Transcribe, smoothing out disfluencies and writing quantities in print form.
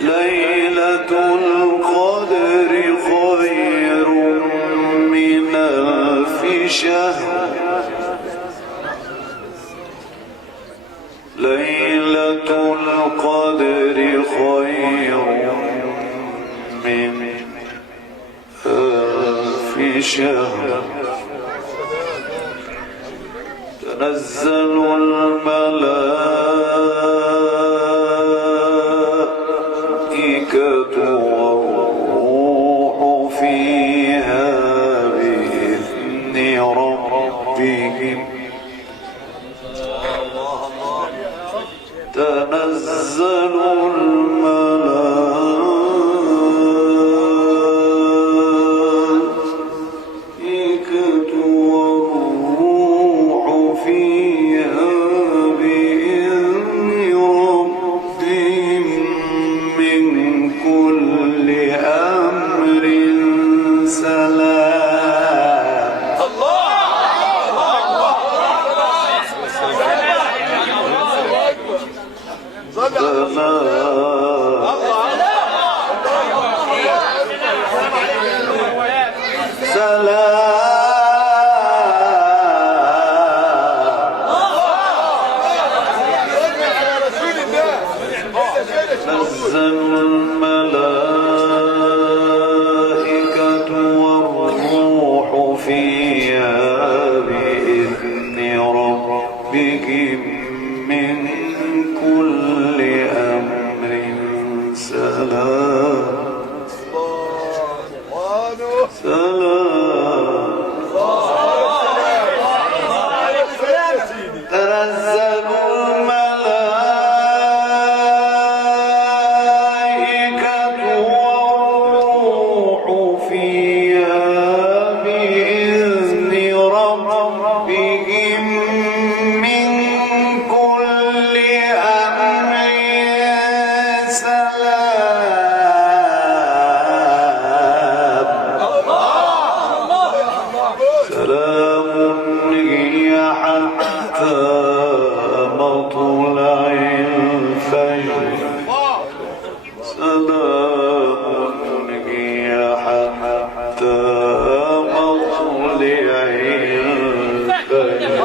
ليلة القدر خير من ألف شهر ليلة القدر خير من ألف شهر تنزل الملائكة والروح فيها بإذن ربهم تنزل الملائكة والروح فيها بإذن ربهم من كل أمر سلام. نزل الملائكة والروح فيها بإذن ربهم من كل أمر سلام. تنزل الملائكة والروح فيها بإذن ربهم من كل أمر سلام. سلام هي حتى مطلع الفجر. سلام هي حتى مطلع الفجر.